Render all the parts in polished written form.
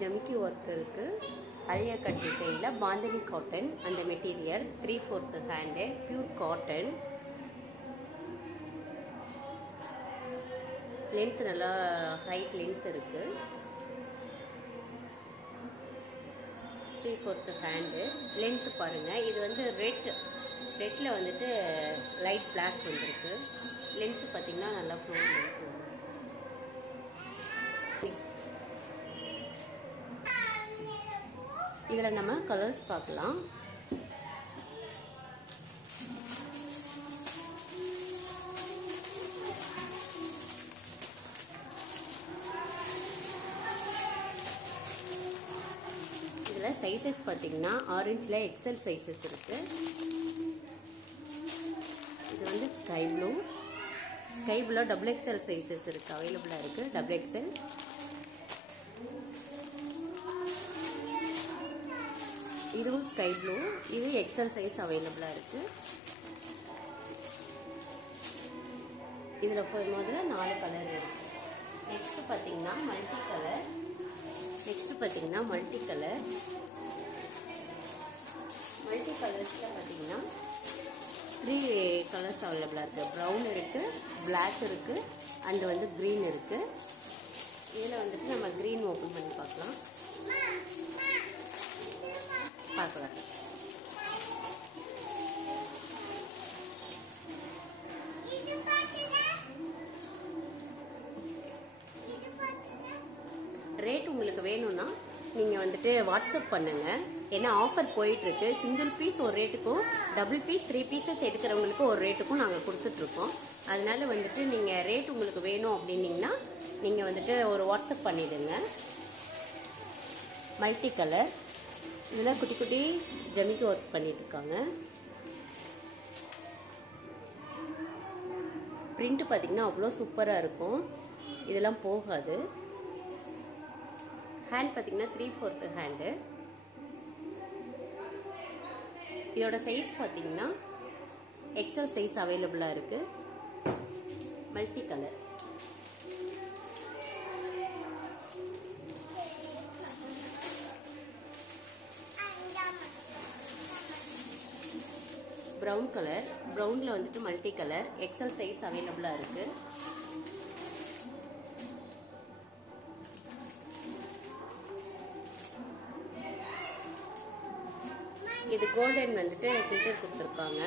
Jamki work இருக்குது. அலியா cut டிசைனில் bandhani cotton அந்த material 3/4 hand pure cotton. Length நல்லா ஹைட் லென்த் இருக்குது. 3/4 ஹேண்டு லென்த்து பாருங்கள். இது வந்து ரெட்டில் வந்துட்டு லைட் பிளாக் வந்துருக்கு. லென்த்து பார்த்திங்கன்னா நல்லா ஃப்ளோ லென்த் வரும். இதில் நம்ம கலர்ஸ் பார்க்கலாம். இதில் சைஸஸ் பார்த்திங்கன்னா ஆரஞ்சில் எக்ஸல் சைஸஸ் இருக்குது. இது வந்து ஸ்கை ப்ளூ XXL சைஸஸ் இருக்குது, அவைலபிளாக இருக்குது. XXL இதுவும் ஸ்கை ப்ளூ, இது எக்ஸல் சைஸ் அவைலபிளாக இருக்குது. இதில் முதல்ல 4 கலர் இருக்குது. நெக்ஸ்ட்டு பார்த்திங்கன்னா மல்டி கலர். மல்டி கலர்ஸில் பார்த்திங்கன்னா 3 கலர்ஸ் அவைலபிளாக இருக்குது. ப்ரௌன் இருக்குது, பிளாக் இருக்குது, அண்டு வந்து க்ரீன் இருக்குது. இதில் வந்துட்டு நம்ம க்ரீன் ஓப்பன் பண்ணி பார்க்கலாம். ரேட் உங்களுக்கு வேணும்னா நீங்கள் வந்துட்டு வாட்ஸ்அப் பண்ணுங்கள். ஏன்னா ஆஃபர் போயிட்டுருக்கு. சிங்கிள் பீஸ் ஒரு ரேட்டுக்கும், டபுள் பீஸ் 3 பீசஸ் எடுக்கிறவங்களுக்கு ஒரு ரேட்டுக்கும் நாங்கள் கொடுத்துட்ருக்கோம். அதனால வந்துட்டு நீங்கள் ரேட் உங்களுக்கு வேணும் அப்படின்னிங்கன்னா நீங்கள் வந்துட்டு ஒரு வாட்ஸ்அப் பண்ணிவிடுங்க. மல்டி கலர் இதில் குட்டி குட்டி ஜமிக்கி ஒர்க் பண்ணிட்டுருக்காங்க. பிரிண்ட்டு பார்த்திங்கன்னா அவ்வளோ சூப்பராக இருக்கும். இதெல்லாம் போகாது. ஹேண்ட் பார்த்திங்கன்னா 3/4 ஹேண்டு. இதோட சைஸ் பார்த்திங்கன்னா எக்ஸல் சைஸ் அவைலபிளாக இருக்குது. Multi colour brown colour. ப்ரௌனில் வந்துட்டு மல்டி கலர் எக்ஸல் சைஸ் அவைலபிளாக இருக்குது. இது கோல்டன் வந்துட்டு ஃபில்டர் கொடுத்துருக்காங்க.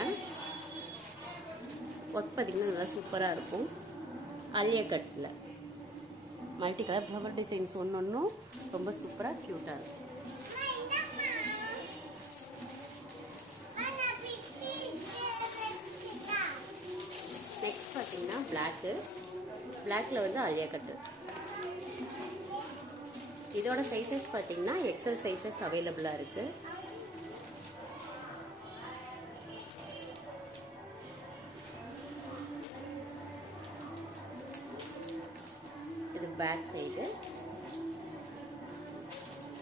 ஒர்க் பார்த்திங்கன்னா நல்லா சூப்பராக இருக்கும். அலியா கட்டில் மல்டி கலர் ஃப்ளவர் டிசைன்ஸ் ஒன்றும் ரொம்ப சூப்பராக க்யூட்டாக இருக்கும். நெக்ஸ்ட் பார்த்திங்கன்னா பிளாக்கில் வந்து அலியா கட்டு. இதோட சைஸஸ் பார்த்திங்கன்னா எக்ஸல் சைஸஸ் அவைலபிளாக இருக்குது. இது பேக் சைடு,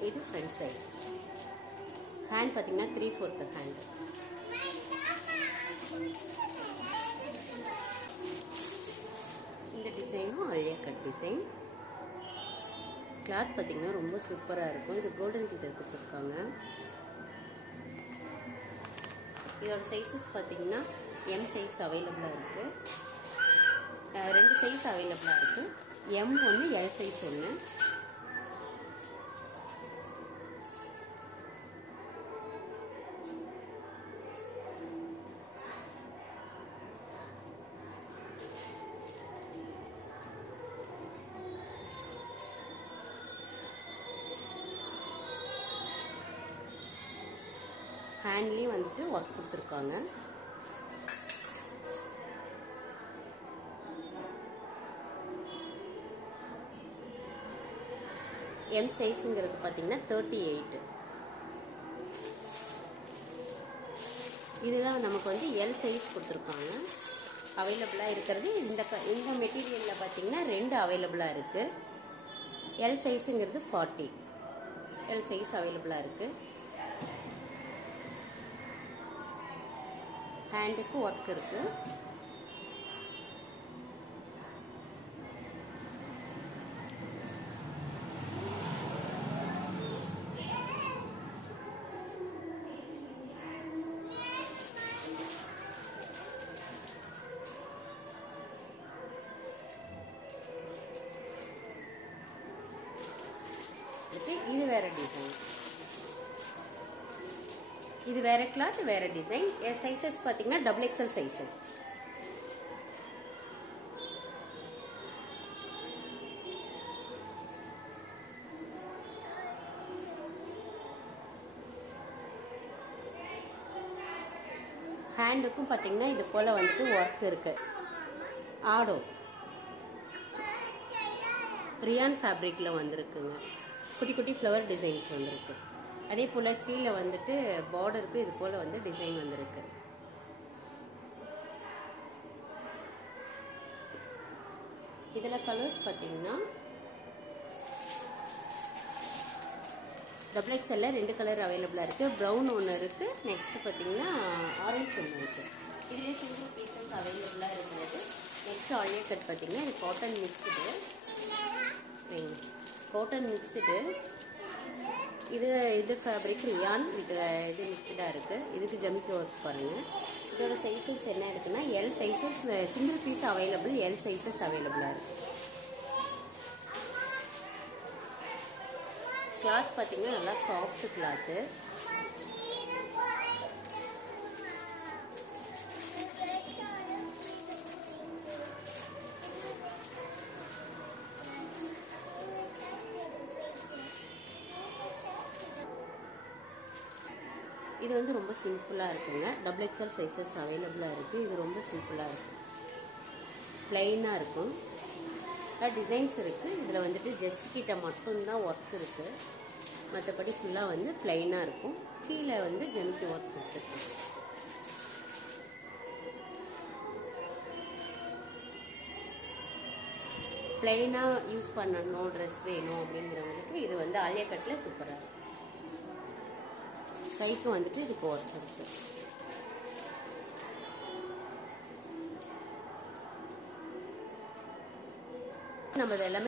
இது ஃப்ரண்ட் சைடு. ஹேண்ட் பார்த்திங்கன்னா 3/4 ஹேண்டு. இந்த டிசைனும் அலியா கட் டிசைன். கிளாத் பார்த்திங்கன்னா ரொம்ப சூப்பராக இருக்கும். இது கோல்டன் கிட்டர் கொடுத்துருக்காங்க. இதோட சைஸஸ் பார்த்திங்கன்னா M சைஸ் அவைலபிளாக இருக்குது. 2 சைஸ் அவைலபிளாக இருக்குது. M ஒன்று, L சைஸ் ஒன்று. ஹேண்ட்லேயும் வந்துட்டு ஒர்க் கொடுத்துருக்காங்க. M சைஸுங்கிறது பார்த்திங்கன்னா 38. இதெல்லாம் நமக்கு வந்து L சைஸ் கொடுத்துருக்காங்க. அவைலபிளாக இருக்கிறது இந்த மெட்டீரியலில் பார்த்திங்கன்னா 2 அவைலபிளாக இருக்குது. L சைஸுங்கிறது 40. L சைஸ் அவைலபிளாக இருக்குது. ஹேண்டுக்கு ஒர்க் இருக்குது. வேறு கிளாத் வேறு டிசைன். சைஸஸ் பார்த்தீங்கன்னா டபுள் எக்ஸல் சைஸஸ். ஹேண்டுக்கும் பார்த்தீங்கன்னா இது போல் வந்துட்டு ஒர்க் இருக்குது. ஆடோ ரியான் ஃபேப்ரிக்கில் வந்திருக்குங்க. குட்டி குட்டி ஃப்ளவர் டிசைன்ஸ் வந்திருக்கு. அதே போல் கீழே வந்துட்டு பார்டருக்கு இது போல் வந்து டிசைன் வந்திருக்கு. இதில் கலர்ஸ் பார்த்தீங்கன்னா டபுள் எக்ஸ்எல்ல 2 கலர் அவைலபிளாக இருக்குது. ப்ரௌன் ஒன்று இருக்குது. நெக்ஸ்ட்டு பார்த்தீங்கன்னா ஆரஞ்சு ஒன்று இருக்குது. இதுலேயே சிங்கிள் பீசஸ் அவைலபிளாக இருக்கிறது. நெக்ஸ்ட் ஆலியா கட் பார்த்தீங்கன்னா இது காட்டன் மிக்ஸ்டு. Cotton mixed. இது ஃபேப்ரிக் ரியான். இது மிக்ஸ்டாக இருக்குது. இதுக்கு ஜமிக்கி ஒர்க் பாருங்கள். இதோட சைஸஸ் என்ன இருக்குன்னா L sizes single piece available, L sizes அவைலபிளாக இருக்குது. கிளாத் பார்த்தீங்கன்னா நல்லா சாஃப்ட் கிளாத்து. இது வந்து ரொம்ப சிம்பிளாக இருக்குங்க. டபுள் எக்ஸ்எல் சைஸஸ் அவைலபிளாக இருக்குது. இது ரொம்ப சிம்பிளாக இருக்கும். ப்ளைனாக இருக்கும். டிசைன்ஸ் இருக்குது. இதில் வந்துட்டு ஜஸ்ட் கிட்ட மட்டும்தான் ஒர்க் இருக்குது. மற்றபடி ஃபுல்லாக வந்து ப்ளைனாக இருக்கும். கீழே வந்து ஜமிக்கி ஒர்க் கொடுத்துருக்கு. ப்ளைனாக யூஸ் பண்ணணும், ட்ரெஸ் வேணும் அப்படிங்கிறவங்களுக்கு இது வந்து ஆலியா கட்டில் சூப்பராக இருக்கும். கைக்கு வந்துட்டு இதுக்கு ஒர்க் இருக்குது. நம்ம எல்லாமே